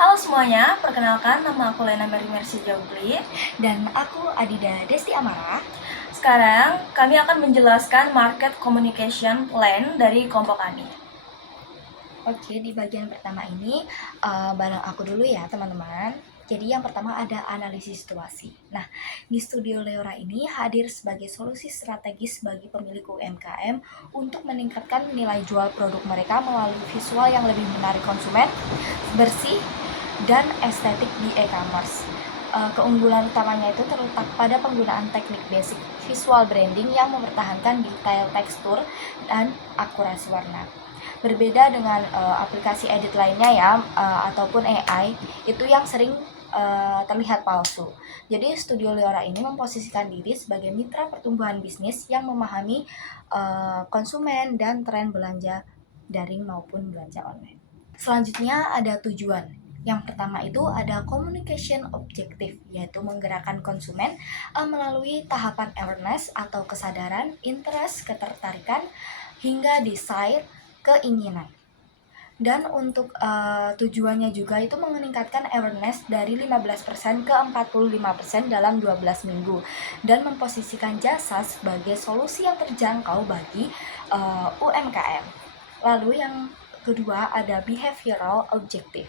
Halo semuanya, perkenalkan nama aku Lena Mary Mercy Jogli. Dan aku Adida Desti Amara. Sekarang kami akan menjelaskan Market Communication Plan dari kelompok kami. Oke, di bagian pertama ini bareng aku dulu ya teman-teman. Jadi yang pertama ada analisis situasi. Nah, di Studio Leora ini hadir sebagai solusi strategis bagi pemilik UMKM untuk meningkatkan nilai jual produk mereka melalui visual yang lebih menarik konsumen, bersih, dan estetik di e-commerce. Keunggulan utamanya itu terletak pada penggunaan teknik basic visual branding yang mempertahankan detail tekstur dan akurasi warna. Berbeda dengan aplikasi edit lainnya ya, ataupun AI itu yang sering terlihat palsu. Jadi Studio Leora ini memposisikan diri sebagai mitra pertumbuhan bisnis yang memahami konsumen dan tren belanja daring maupun belanja online. Selanjutnya ada tujuan. Yang pertama itu ada communication objective, yaitu menggerakkan konsumen melalui tahapan awareness atau kesadaran, interest, ketertarikan, hingga desire, keinginan. Dan untuk tujuannya juga itu meningkatkan awareness dari 15% ke 45% dalam 12 minggu dan memposisikan jasa sebagai solusi yang terjangkau bagi UMKM. Lalu yang kedua ada behavioral objective.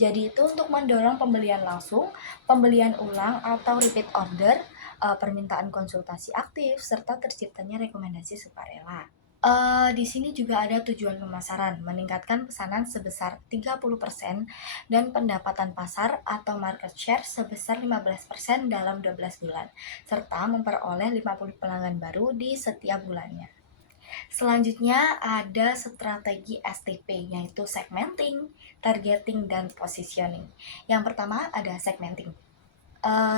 Jadi itu untuk mendorong pembelian langsung, pembelian ulang atau repeat order, permintaan konsultasi aktif, serta terciptanya rekomendasi sukarela. Di sini juga ada tujuan pemasaran, meningkatkan pesanan sebesar 30% dan pendapatan pasar atau market share sebesar 15% dalam 12 bulan, serta memperoleh 50 pelanggan baru di setiap bulannya. Selanjutnya ada strategi STP, yaitu segmenting, targeting, dan positioning. Yang pertama ada segmenting.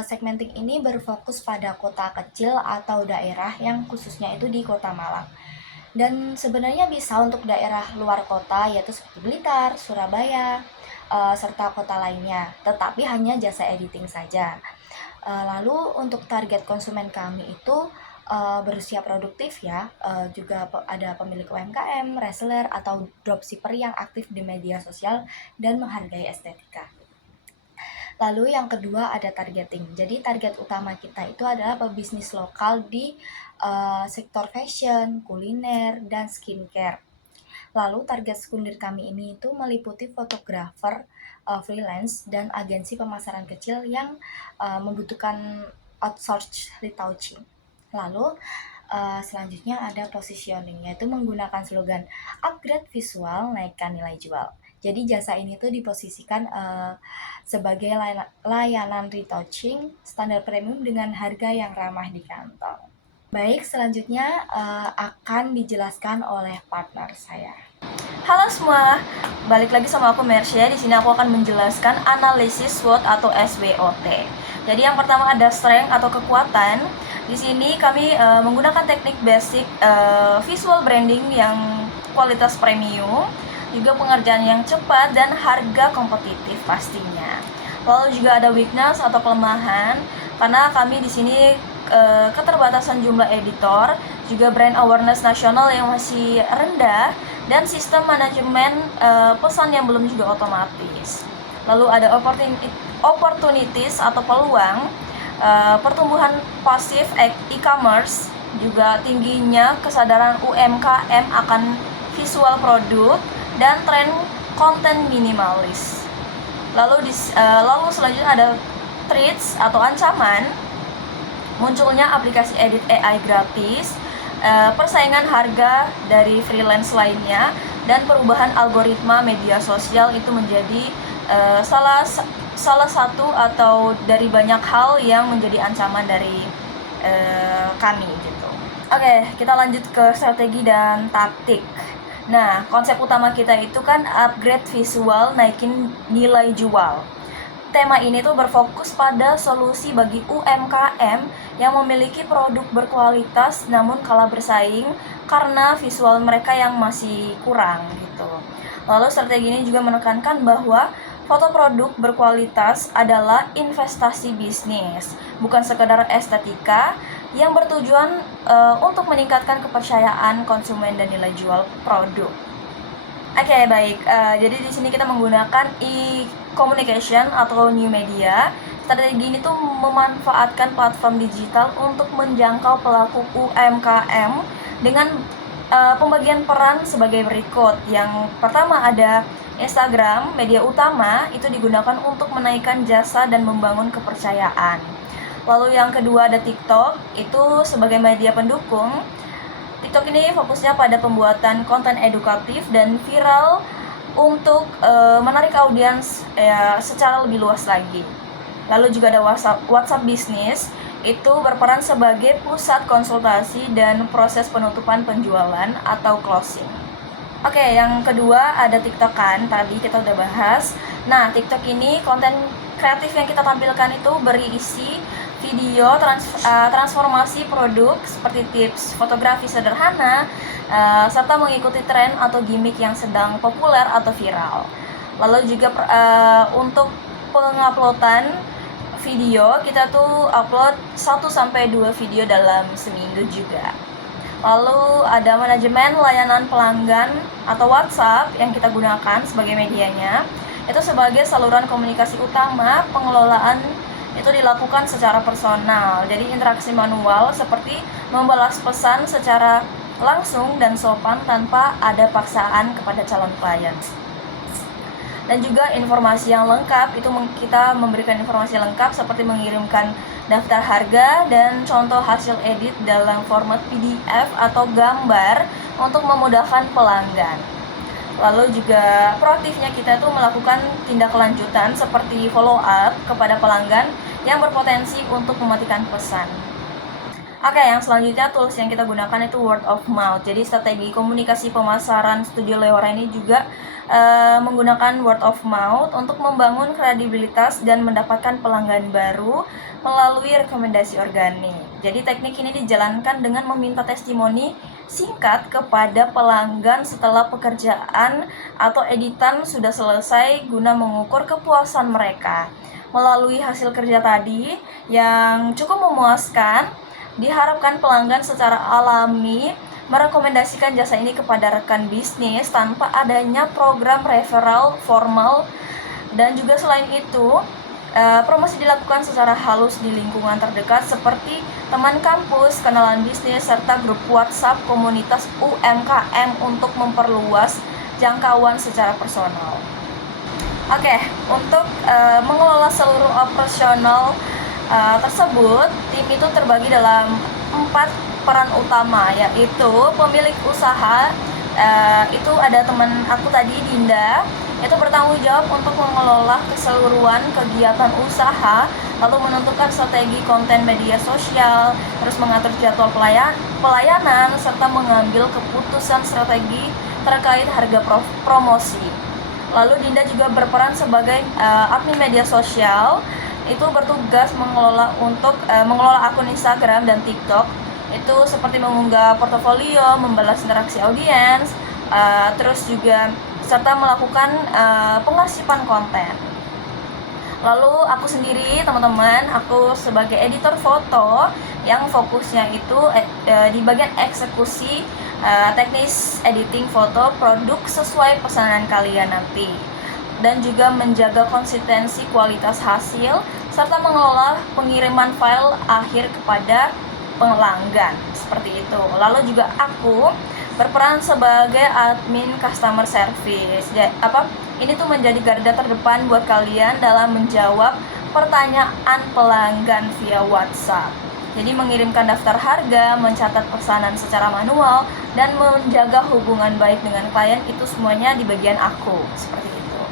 Segmenting ini berfokus pada kota kecil atau daerah yang khususnya itu di Kota Malang. Dan sebenarnya bisa untuk daerah luar kota yaitu seperti Blitar, Surabaya, serta kota lainnya, tetapi hanya jasa editing saja. Lalu untuk target konsumen kami itu berusia produktif ya, juga ada pemilik UMKM, reseller, atau dropshipper yang aktif di media sosial dan menghargai estetika. Lalu yang kedua ada targeting. Jadi target utama kita itu adalah pebisnis lokal di sektor fashion, kuliner, dan skincare. Lalu target sekunder kami ini itu meliputi fotografer, freelance, dan agensi pemasaran kecil yang membutuhkan outsource retouching. Lalu selanjutnya ada positioning, yaitu menggunakan slogan upgrade visual, naikkan nilai jual. Jadi jasa ini tuh diposisikan sebagai layanan retouching standar premium dengan harga yang ramah di kantong. Baik, selanjutnya akan dijelaskan oleh partner saya. Halo semua, balik lagi sama aku Mersy. Di sini aku akan menjelaskan analisis SWOT atau SWOT. Jadi yang pertama ada strength atau kekuatan. Di sini kami menggunakan teknik basic visual branding yang kualitas premium, juga pengerjaan yang cepat dan harga kompetitif pastinya. Lalu juga ada weakness atau kelemahan, karena kami di sini keterbatasan jumlah editor, juga brand awareness nasional yang masih rendah, dan sistem manajemen pesan yang belum juga otomatis. Lalu ada opportunities atau peluang, pertumbuhan pasif e-commerce, juga tingginya kesadaran UMKM akan visual produk dan tren konten minimalis. Lalu selanjutnya ada threats atau ancaman, munculnya aplikasi edit AI gratis, persaingan harga dari freelance lainnya, dan perubahan algoritma media sosial itu menjadi salah satu atau dari banyak hal yang menjadi ancaman dari kami gitu. Oke, kita lanjut ke strategi dan taktik. Nah, konsep utama kita itu kan upgrade visual, naikin nilai jual. Tema ini tuh berfokus pada solusi bagi UMKM yang memiliki produk berkualitas namun kalah bersaing karena visual mereka yang masih kurang gitu. Lalu strategi ini juga menekankan bahwa foto produk berkualitas adalah investasi bisnis, bukan sekedar estetika yang bertujuan untuk meningkatkan kepercayaan konsumen dan nilai jual produk. Oke, baik. Jadi di sini kita menggunakan communication atau new media. Strategi ini tuh memanfaatkan platform digital untuk menjangkau pelaku UMKM dengan pembagian peran sebagai berikut. Yang pertama ada Instagram, media utama, itu digunakan untuk menaikkan jasa dan membangun kepercayaan. Lalu yang kedua ada TikTok, itu sebagai media pendukung. TikTok ini fokusnya pada pembuatan konten edukatif dan viral untuk menarik audiens secara lebih luas lagi. Lalu juga ada WhatsApp Business, itu berperan sebagai pusat konsultasi dan proses penutupan penjualan atau closing. Oke, yang kedua ada TikTok kan, tadi kita udah bahas. Nah, TikTok ini konten kreatif yang kita tampilkan itu berisi video transformasi produk seperti tips fotografi sederhana, serta mengikuti tren atau gimmick yang sedang populer atau viral. Lalu juga untuk penguploadan video, kita tuh upload 1-2 video dalam seminggu juga. Lalu ada manajemen layanan pelanggan atau WhatsApp yang kita gunakan sebagai medianya. Itu sebagai saluran komunikasi utama, pengelolaan itu dilakukan secara personal. Jadi interaksi manual seperti membalas pesan secara langsung dan sopan tanpa ada paksaan kepada calon klien. Dan juga informasi yang lengkap, itu kita memberikan informasi lengkap seperti mengirimkan daftar harga dan contoh hasil edit dalam format PDF atau gambar untuk memudahkan pelanggan. Lalu juga proaktifnya kita tuh melakukan tindak lanjutan seperti follow up kepada pelanggan yang berpotensi untuk mematikan pesan. Oke, yang selanjutnya tools yang kita gunakan itu word of mouth. Jadi strategi komunikasi pemasaran Studio Leora ini juga menggunakan word of mouth untuk membangun kredibilitas dan mendapatkan pelanggan baru melalui rekomendasi organik. Jadi teknik ini dijalankan dengan meminta testimoni singkat kepada pelanggan setelah pekerjaan atau editan sudah selesai guna mengukur kepuasan mereka. Melalui hasil kerja tadi yang cukup memuaskan, diharapkan pelanggan secara alami merekomendasikan jasa ini kepada rekan bisnis tanpa adanya program referral formal. Dan juga selain itu, promosi dilakukan secara halus di lingkungan terdekat seperti teman kampus, kenalan bisnis, serta grup WhatsApp komunitas UMKM untuk memperluas jangkauan secara personal. Oke, untuk mengelola seluruh operasional tersebut, tim itu terbagi dalam 4 peran utama, yaitu pemilik usaha. Itu ada teman aku tadi, Dinda, itu bertanggung jawab untuk mengelola keseluruhan kegiatan usaha, lalu menentukan strategi konten media sosial, terus mengatur jadwal pelayanan, serta mengambil keputusan strategi terkait harga promosi. Lalu Dinda juga berperan sebagai admin media sosial, itu bertugas mengelola akun Instagram dan TikTok, itu seperti mengunggah portofolio, membalas interaksi audiens, terus juga serta melakukan pengarsipan konten. Lalu aku sendiri, teman-teman, aku sebagai editor foto yang fokusnya itu di bagian eksekusi teknis editing foto produk sesuai pesanan kalian nanti, dan juga menjaga konsistensi kualitas hasil serta mengelola pengiriman file akhir kepada pelanggan, seperti itu. Lalu juga aku berperan sebagai admin customer service. Ini tuh menjadi garda terdepan buat kalian dalam menjawab pertanyaan pelanggan via WhatsApp. Jadi mengirimkan daftar harga, mencatat pesanan secara manual, dan menjaga hubungan baik dengan klien, itu semuanya di bagian aku, seperti itu.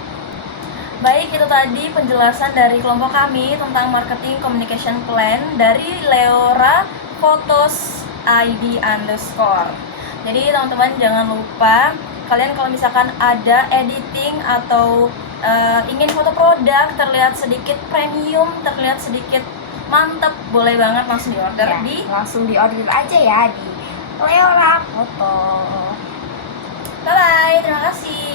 Baik, itu tadi penjelasan dari kelompok kami tentang marketing communication plan dari Leora Photos ID_. Jadi teman-teman jangan lupa, kalian kalau misalkan ada editing atau ingin foto produk terlihat sedikit premium, terlihat sedikit mantep, boleh banget langsung diorder langsung diorder aja ya di Leora Foto. Bye bye, terima kasih.